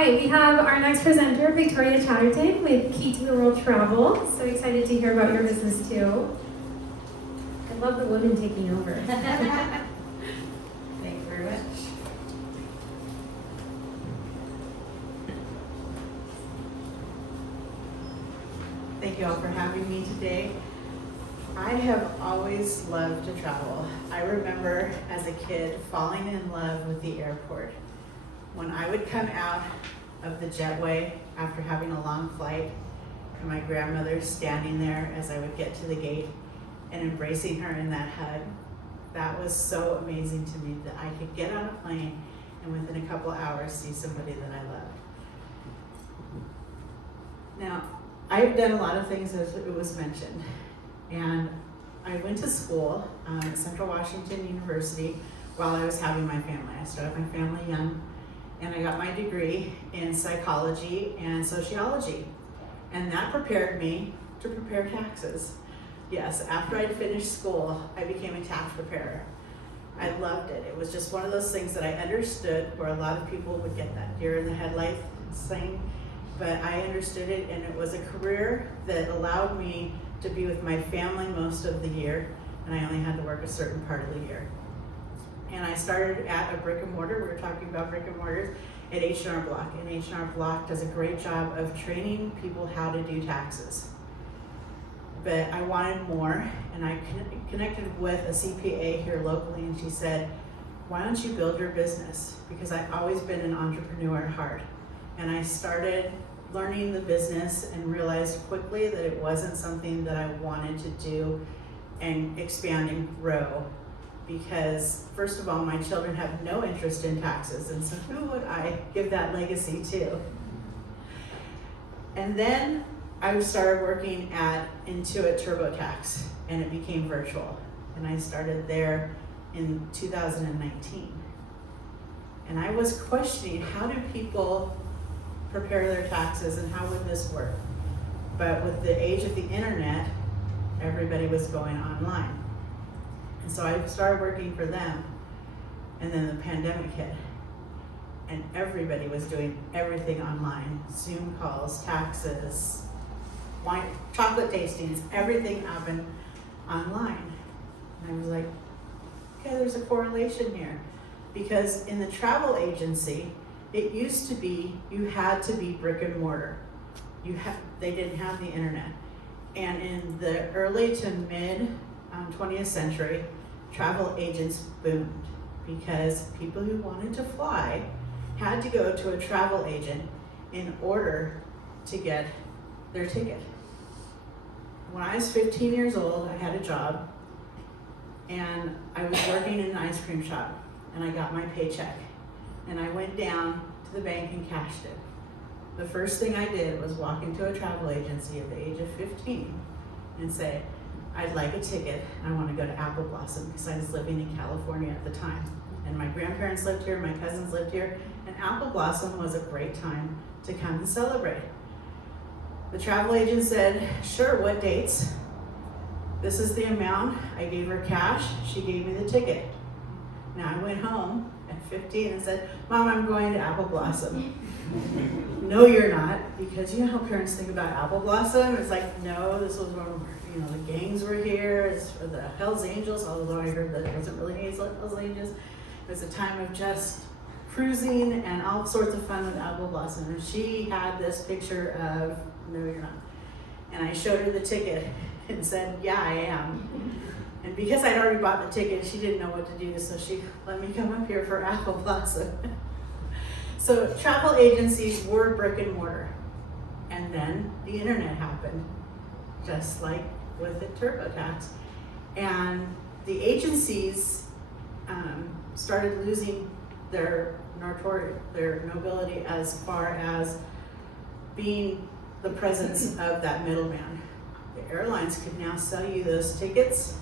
right, we have our next presenter, Victoria Chadderton with Key to the World Travel. So excited to hear about your business too. I love the women taking over. Thank you very much. Thank you all for having me today. I have always loved to travel. I remember as a kid falling in love with the airport. When I would come out of the jetway after having a long flight, and my grandmother standing there as I would get to the gate and embracing her in that hug, that was so amazing to me that I could get on a plane and within a couple hours see somebody that I loved. Now, I've done a lot of things as it was mentioned, and I went to school at Central Washington University while I was having my family. I started my family young, and I got my degree in psychology and sociology, and that prepared me to prepare taxes. Yes, after I'd finished school, I became a tax preparer. I loved it. It was just one of those things that I understood, where a lot of people would get that deer in the headlight thing, but I understood it, and it was a career that allowed me to be with my family most of the year, and I only had to work a certain part of the year. And I started at a brick and mortar. We were talking about brick and mortars at H&R Block, and H&R Block does a great job of training people how to do taxes. But I wanted more, and I connected with a CPA here locally, and she said, why don't you build your business? Because I've always been an entrepreneur at heart. And I started learning the business and realized quickly that it wasn't something that I wanted to do and expand and grow. Because first of all, my children have no interest in taxes, and so who would I give that legacy to? And then I started working at Intuit TurboTax, and it became virtual. And I started there in 2019. And I was questioning, how do people prepare their taxes and how would this work? But with the age of the internet, everybody was going online. And so I started working for them, and then the pandemic hit. And everybody was doing everything online. Zoom calls, taxes, wine, chocolate tastings, everything happened online. And I was like, okay, there's a correlation here. Because in the travel agency, it used to be you had to be brick and mortar. They didn't have the internet. And in the early to mid 20th century, travel agents boomed because people who wanted to fly had to go to a travel agent in order to get their ticket. When I was 15 years old, I had a job, and I was working in an ice cream shop, and I got my paycheck, and I went down to the bank and cashed it. The first thing I did was walk into a travel agency at the age of 15 and say, I'd like a ticket, I want to go to Apple Blossom, because I was living in California at the time. And my grandparents lived here, my cousins lived here, and Apple Blossom was a great time to come and celebrate. The travel agent said, sure, what dates? This is the amount. I gave her cash, she gave me the ticket. Now I went home at 15 and said, Mom, I'm going to Apple Blossom. No, you're not, because you know how parents think about Apple Blossom? It's like, no, this was when the gangs were here, it's for the Hells Angels, although I heard that it wasn't really Hells Angels. It was a time of just cruising and all sorts of fun with Apple Blossom. And she had this picture of, no, you're not. And I showed her the ticket and said, yeah, I am. And because I'd already bought the ticket, she didn't know what to do, so she let me come up here for Apple Blossom. So travel agencies were brick and mortar. And then the internet happened, just like with the TurboTax. And the agencies started losing their nobility as far as being the presence of that middleman. The airlines could now sell you those tickets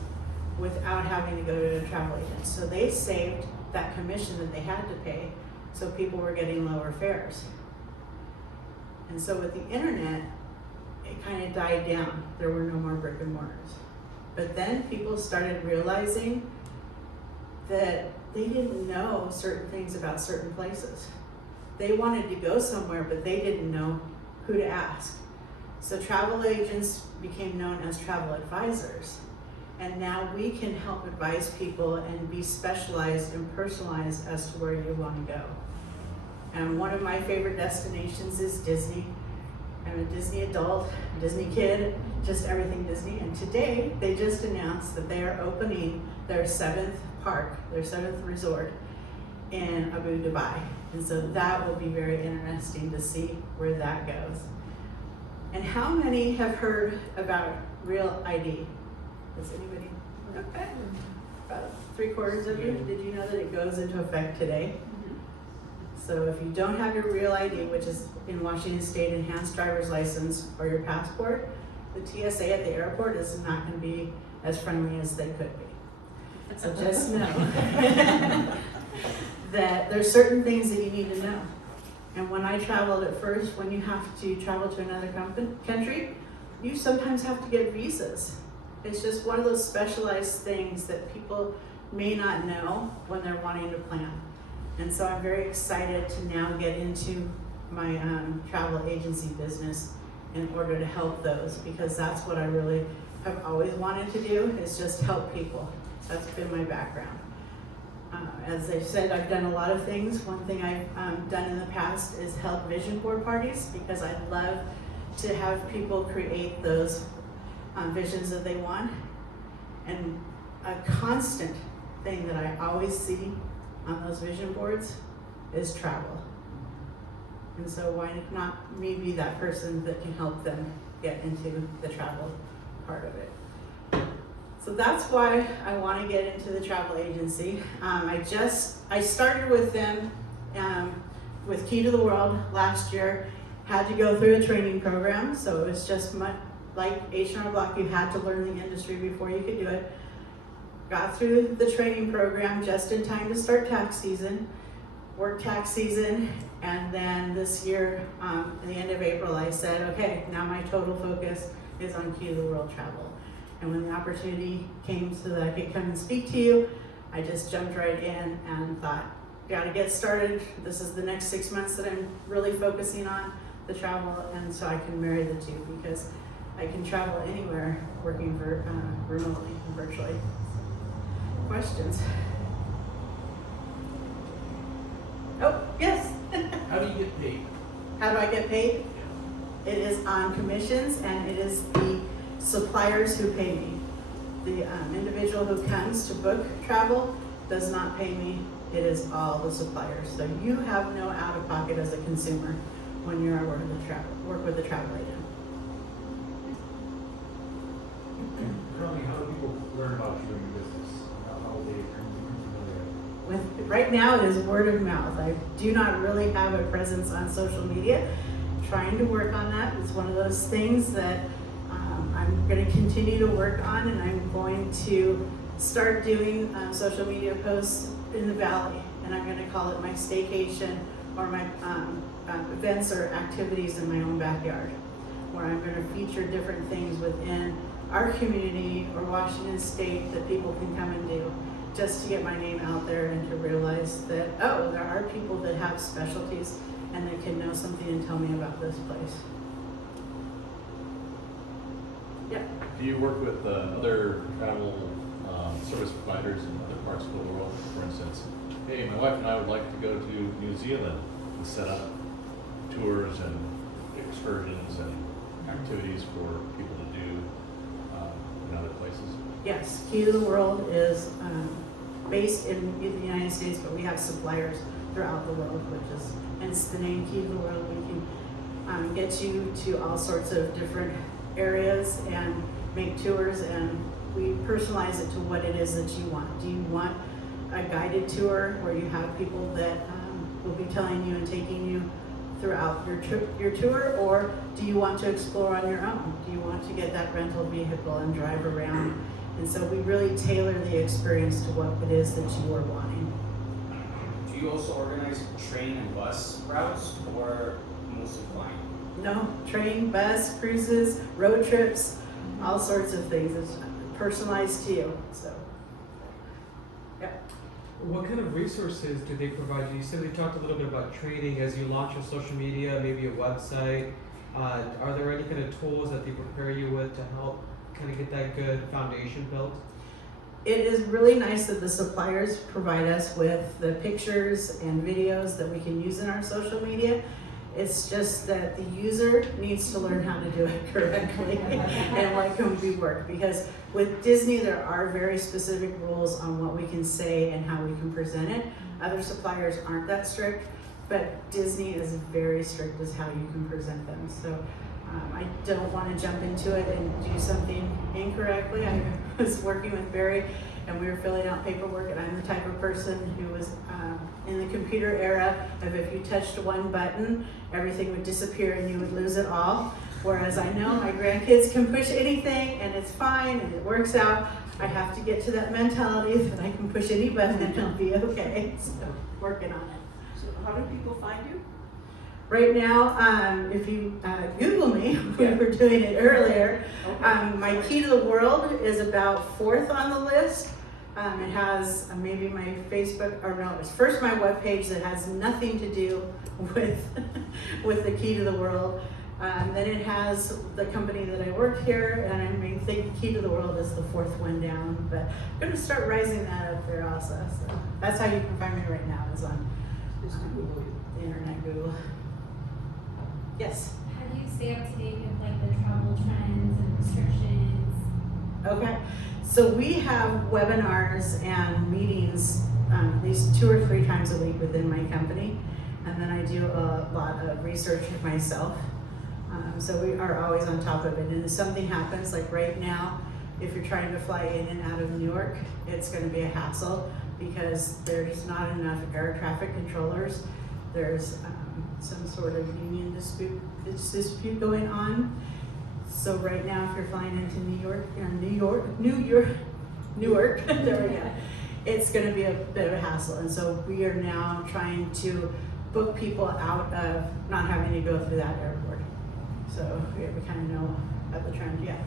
without having to go to a travel agent. So they saved that commission that they had to pay, so people were getting lower fares. And so with the internet, it kind of died down. There were no more brick and mortars. But then people started realizing that they didn't know certain things about certain places. they wanted to go somewhere, but they didn't know who to ask. So travel agents became known as travel advisors. And now we can help advise people and be specialized and personalized as to where you want to go. And one of my favorite destinations is Disney. I'm a Disney adult, Disney kid, just everything Disney. And today they just announced that they are opening their 7th park, their 7th resort in Abu Dhabi. And so that will be very interesting to see where that goes. And how many have heard about Real ID? Does anybody? Okay. About 3/4 of you. Did you know that it goes into effect today? So if you don't have your Real ID, which is in Washington State enhanced driver's license or your passport, the TSA at the airport is not going to be as friendly as they could be. So just know that there's certain things that you need to know. And when I traveled at first, when you have to travel to another country, you sometimes have to get visas. It's just one of those specialized things that people may not know when they're wanting to plan. And so I'm very excited to now get into my travel agency business in order to help those, because that's what I really have always wanted to do, is just help people. That's been my background. As I said, I've done a lot of things. One thing I've done in the past is held vision board parties, because I love to have people create those visions that they want. And a constant thing that I always see on those vision boards is travel. And so why not me be that person that can help them get into the travel part of it. So that's why I want to get into the travel agency. I started with them with Key to the World last year. Had to go through a training program, so it was just like H&R Block. You had to learn the industry before you could do it. Got through the training program just in time to start tax season, work tax season, and then this year, at the end of April, I said, okay, now my total focus is on Key to the World travel. And when the opportunity came so that I could come and speak to you, I just jumped right in and thought, gotta get started. This is the next 6 months that I'm really focusing on the travel, and so I can marry the two, because I can travel anywhere working remotely and virtually. Questions? Oh, yes. How do you get paid? How do I get paid? It is on commissions, and it is the suppliers who pay me. The individual who comes to book travel does not pay me. It is all the suppliers. So you have no out-of-pocket as a consumer when you're work with the travel agent. Currently, how do people learn about you and your business? How will they become familiar? Right now, it is word of mouth. I do not really have a presence on social media. Trying to work on that. It's one of those things that I'm going to continue to work on, and I'm going to start doing social media posts in the Valley, and I'm going to call it my staycation, or my events or activities in my own backyard, where I'm going to feature different things within our community or Washington State that people can come and do, just to get my name out there and to realize that, oh, there are people that have specialties and they can know something and tell me about this place. Yeah. Do you work with other travel service providers in other parts of the world? For instance, hey, my wife and I would like to go to New Zealand and set up tours and excursions and activities for people to do in other places. Yes, Key to the World is based in the United States, but we have suppliers throughout the world, which is, hence the name Key to the World. We can get you to all sorts of different areas and make tours, and we personalize it to what it is that you want. Do you want a guided tour where you have people that will be telling you and taking you throughout your tour, or do you want to explore on your own? Do you want to get that rental vehicle and drive around? And so we really tailor the experience to what it is that you are wanting. Do you also organize train and bus routes, or mostly flying? No, train, bus, cruises, road trips, all sorts of things. It's personalized to you. So, yeah. What kind of resources do they provide you? You said we talked a little bit about training as you launch your social media, maybe a website. Are there any kind of tools that they prepare you with to help kind of get that good foundation built? It is really nice that the suppliers provide us with the pictures and videos that we can use in our social media. It's just that the user needs to learn how to do it correctly and what can be worked. Because with Disney, there are very specific rules on what we can say and how we can present it. Other suppliers aren't that strict, but Disney is very strict as how you can present them. So I don't want to jump into it and do something incorrectly. I was working with Barry and we were filling out paperwork, and I'm the type of person who was in the computer era of if you touched one button, everything would disappear and you would lose it all. Whereas I know my grandkids can push anything and it's fine and it works out. I have to get to that mentality that I can push any button and it'll be okay. So working on it. So how do people find you? Right now, if you Google me, we were doing it earlier, my key to the world is about 4th on the list. It has maybe my Facebook, or no, it's first my webpage that has nothing to do with the key to the world. Then it has the company that I work here, and I think key to the world is the 4th one down. But I'm going to start rising that up there also. So that's how you can find me right now, is on Just to Google you. the internet, Google. Yes. How do you stay up to date with like the travel trends and restrictions? Okay. So we have webinars and meetings at least 2 or 3 times a week within my company. And then I do a lot of research myself. So we are always on top of it. And if something happens, like right now, if you're trying to fly in and out of New York, it's going to be a hassle because there's not enough air traffic controllers. There's some sort of union dispute going on. So right now, if you're flying into Newark, there we go. It's going to be a bit of a hassle, and so we are now trying to book people out of not having to go through that airport. So we kind of know about the trend, yeah.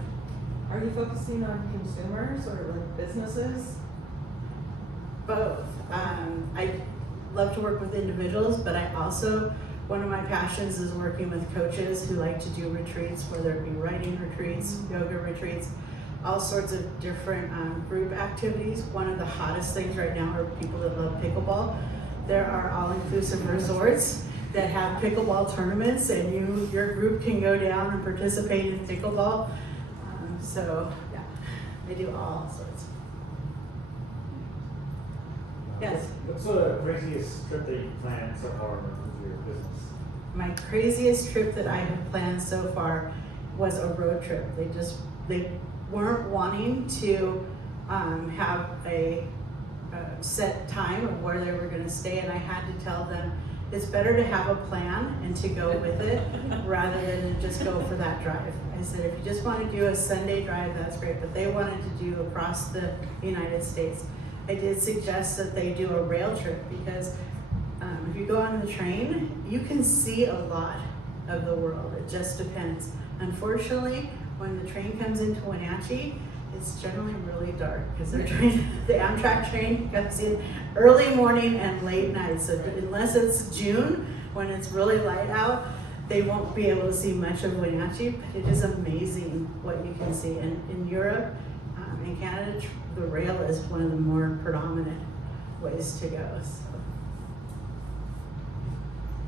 Are you focusing on consumers or like businesses? Both. I love to work with individuals, but I also, one of my passions is working with coaches who like to do retreats, whether it be writing retreats, yoga retreats, all sorts of different group activities. One of the hottest things right now are people that love pickleball. There are all-inclusive resorts that have pickleball tournaments, and your group can go down and participate in pickleball. So yeah, they do all sorts. Yes. What's the craziest trip that you planned so far with your business? My craziest trip that I have planned so far was a road trip. They weren't wanting to have a set time of where they were going to stay, and I had to tell them it's better to have a plan and to go with it rather than just go for that drive. I said, if you just want to do a Sunday drive, that's great, but they wanted to do across the United States. I did suggest that they do a rail trip because if you go on the train, you can see a lot of the world. It just depends. Unfortunately, when the train comes into Wenatchee, it's generally really dark because the Amtrak train comes in early morning and late night. So unless it's June, when it's really light out, they won't be able to see much of Wenatchee, but it is amazing what you can see. And in Europe, in Canada, the rail is one of the more predominant ways to go. So.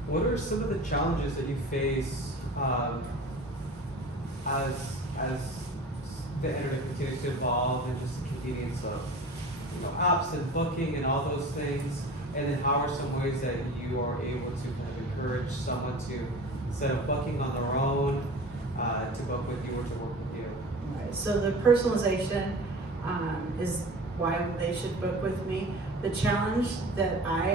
What are some of the challenges that you face as the internet continues to evolve, and just the convenience of apps and booking and all those things? And then how are some ways that you are able to kind of encourage someone to, instead of booking on their own, to book with you or to work with you? Right. So the personalization is why they should book with me. The challenge that I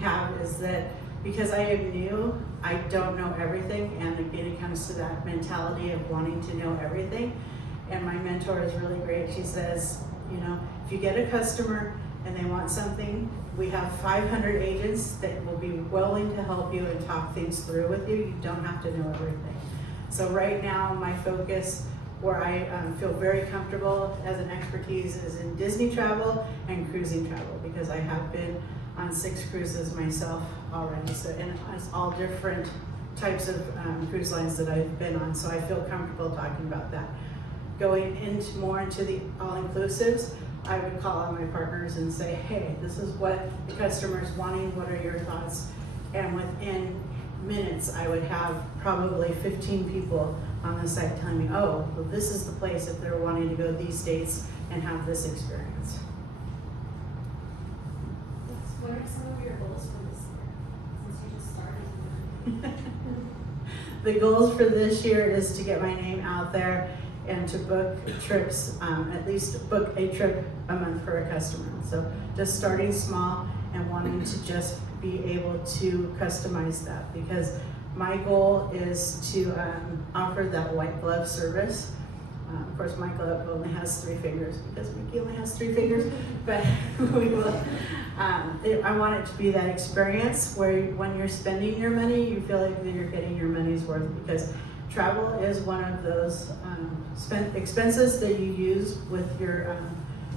have is that because I am new, I don't know everything, and again, it comes to that mentality of wanting to know everything. And my mentor is really great. She says, if you get a customer and they want something, we have 500 agents that will be willing to help you and talk things through with you. You don't have to know everything. So right now, my focus where I feel very comfortable as an expertise is in Disney travel and cruising travel, because I have been on 6 cruises myself already. So, and it's all different types of cruise lines that I've been on, so I feel comfortable talking about that. Going into more into the all-inclusives, I would call on my partners and say, hey, this is what the customer's wanting, what are your thoughts? And within minutes, I would have probably 15 people on the site telling me, oh, well, this is the place if they're wanting to go these dates and have this experience. What are some of your goals for this year, since you just started? The goals for this year is to get my name out there and to book trips, at least book a trip a month for a customer. So just starting small and wanting to just be able to customize that, because my goal is to offer that white glove service. Of course, my glove only has 3 fingers because Mickey only has 3 fingers, but we will. I want it to be that experience where when you're spending your money, you feel like that you're getting your money's worth, because travel is one of those expenses that you use with your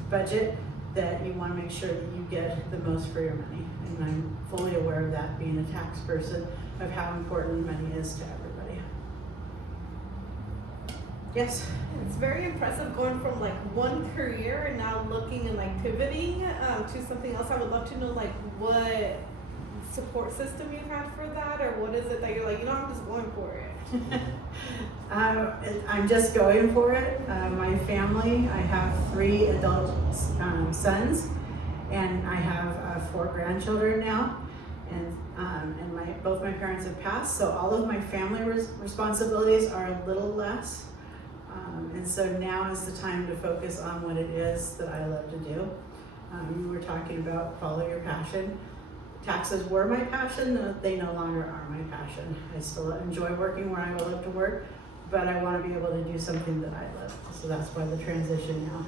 budget that you want to make sure that you get the most for your money. And I'm fully aware of that, being a tax person, of how important money is to everybody. Yes? It's very impressive going from like one career and now looking and like pivoting to something else. I would love to know like what support system you had for that, or what is it that you're like, you know, I'm just going for it. I'm just going for it. My family, I have 3 adult sons, and I have 4 grandchildren now, and both my parents have passed, so all of my family responsibilities are a little less, and so now is the time to focus on what it is that I love to do. You were talking about follow your passion. Taxes were my passion, they no longer are my passion. I still enjoy working where I love to work, but I want to be able to do something that I love. So that's why the transition now.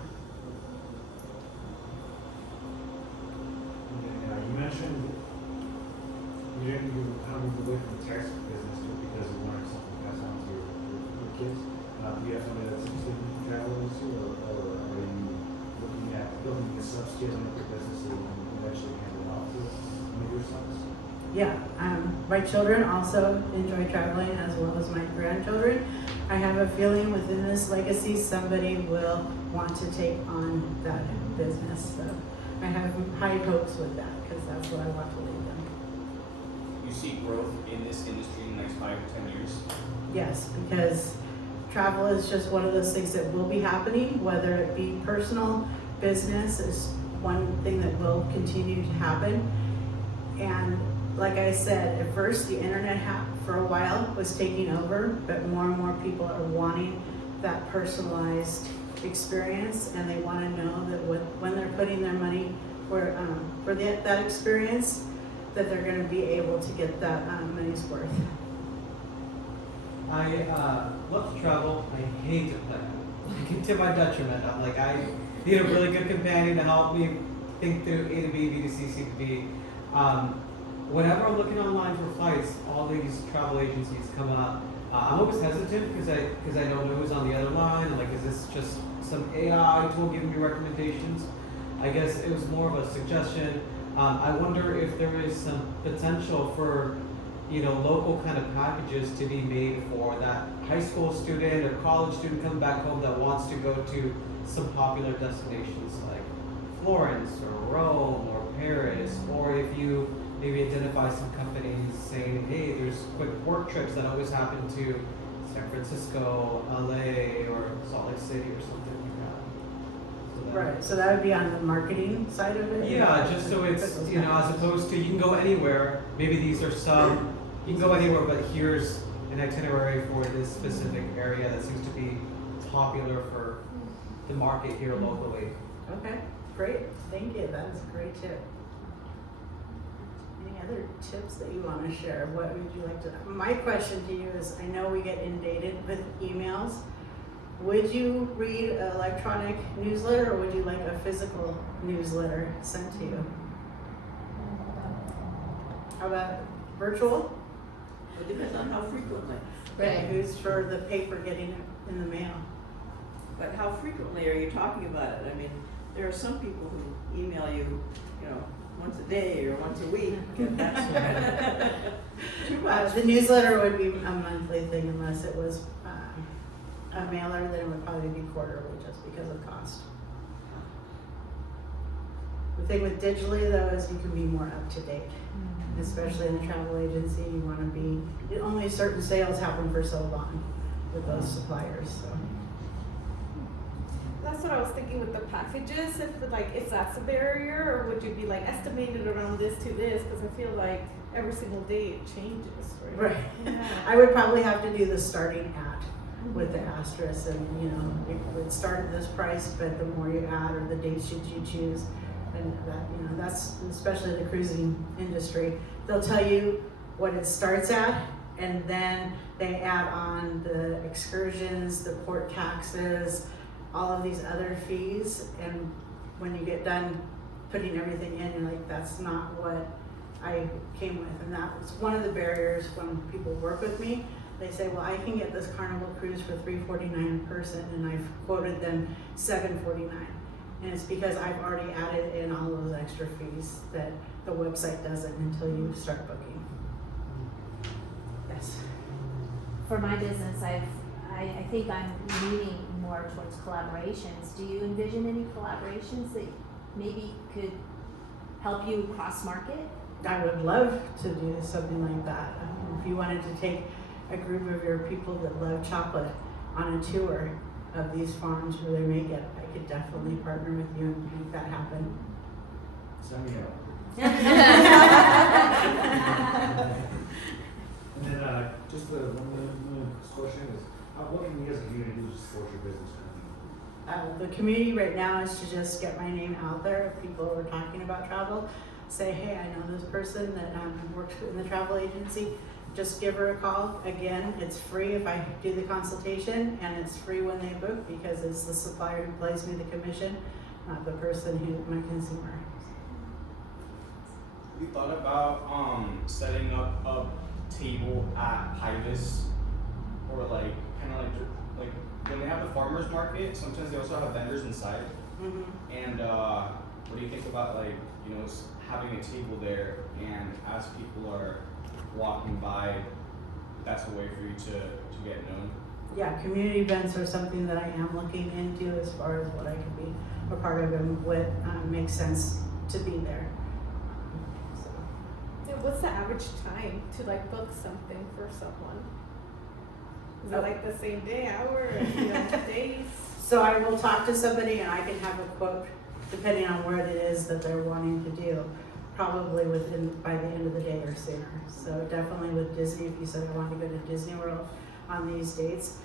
And, you mentioned you didn't kind of move away from the tax business because you wanted something to pass on to your kids. Do you have somebody that's interested in traveling too, or are you looking at building this upscale into your business so you can eventually hand it off to maybe your sons? Yeah, my children also enjoy traveling as well as my grandchildren. I have a feeling within this legacy somebody will want to take on that business. So I have high hopes with that, because that's what I want to leave them. You see growth in this industry in the next 5 to 10 years? Yes, because travel is just one of those things that will be happening, whether it be personal, business is one thing that will continue to happen. And like I said, at first the internet for a while was taking over, but more and more people are wanting that personalized experience, and they want to know that when they're putting their money for that experience, that they're going to be able to get that money's worth. I love to travel. I hate to plan. To my detriment. I'm like, I need a really good companion to help me think through A to B, B to C, C to D. Whenever I'm looking online for flights, all these travel agencies come up. I'm always hesitant because I don't know who's on the other line. I'm like, is this just some AI tool giving me recommendations? I guess it was more of a suggestion. I wonder if there is some potential for, local kind of packages to be made for that high school student or college student coming back home that wants to go to some popular destinations like Florence or Rome or Paris, or if you maybe identify some companies saying, hey, there's quick work trips that always happen to San Francisco, LA, or Salt Lake City or something like that. Right, so that would be on the marketing side of it? Yeah, just so it's, as opposed to you can go anywhere, maybe these are some, you can go anywhere, but here's an itinerary for this specific area that seems to be popular for the market here locally. Okay, great, thank you, that is a great tip. Any other tips that you want to share? What would you like to, my question to you is, I know we get inundated with emails. Would you read an electronic newsletter, or would you like a physical newsletter sent to you? How about virtual? It depends on how frequently. Right. Who's for the paper getting it in the mail? but how frequently are you talking about it? I mean, there are some people who email you, you know, once a day or once a week, and that's too much. The newsletter would be a monthly thing unless it was a mailer, then it would probably be quarterly just because of cost. The thing with digitally though is you can be more up to date, especially in the travel agency. You want to be, only certain sales happen for so long with those suppliers. So. That's what I was thinking with the packages. If that's a barrier, or would you be like estimated around this to this? Because I feel like every single day it changes. Right. Yeah. I would probably have to do the starting at with the asterisk, and you know, it would start at this price, but the more you add or the dates should you choose, and that, you know, that's especially the cruising industry. They'll tell you what it starts at, and then they add on the excursions, the port taxes, all of these other fees, and when you get done putting everything in, you're like, that's not what I came with. And that was one of the barriers when people work with me. They say, well, I can get this Carnival cruise for $349 a person, and I've quoted them $749. And it's because I've already added in all those extra fees that the website doesn't until you start booking. Yes. For my business, I think I'm leaning more towards collaborations. Do you envision any collaborations that maybe could help you cross-market? I would love to do something like that. If you wanted to take a group of your people that love chocolate on a tour of these farms where they make it, I could definitely partner with you and make that happen. Send me out. And then just the one question is, what can we as a community do to support your business? The community right now is to just get my name out there. If people are talking about travel, say, hey, I know this person that works in the travel agency. Just give her a call. Again, it's free if I do the consultation, and it's free when they book because it's the supplier who pays me the commission, not the person who my consumer. Have you thought about setting up a table at Pybus, or like kind of like when they have the farmers market? Sometimes they also have vendors inside. Mm-hmm. And what do you think about, like, you know, having a table there, and as people are walking by, that's a way for you to get known? Yeah, community events are something that I am looking into as far as what I could be a part of and what makes sense to be there. So. Yeah, what's the average time to like book something for someone? Is it like the same day, hour, or days? So I will talk to somebody and I can have a quote depending on where it is that they're wanting to do, probably by the end of the day or sooner. So definitely with Disney, if you said I want to go to Disney World on these dates,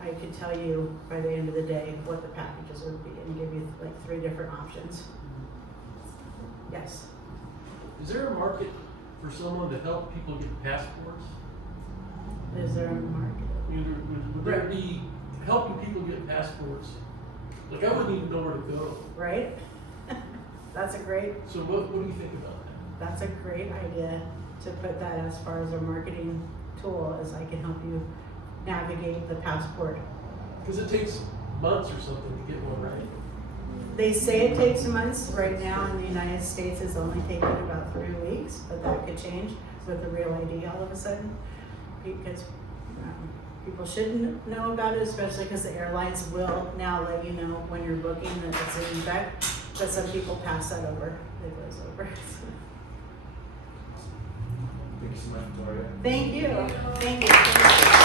I could tell you by the end of the day what the packages would be and give you like 3 different options. Yes. Is there a market for someone to help people get passports? Is there a market? Would there be helping people get passports? Like, I wouldn't even know where to go. Right? That's a great, So what do you think about that? that's a great idea to put that as far as a marketing tool, as I can help you navigate the passport. Because it takes months or something to get one, right? They say it takes months. Right now in the United States, it's only taking about 3 weeks, but that could change with the Real ID all of a sudden. Because people shouldn't know about it, especially because the airlines will now let you know when you're booking that it's in effect. But some people pass that over. It goes over. Thank you so much, Victoria. Thank you. Thank you.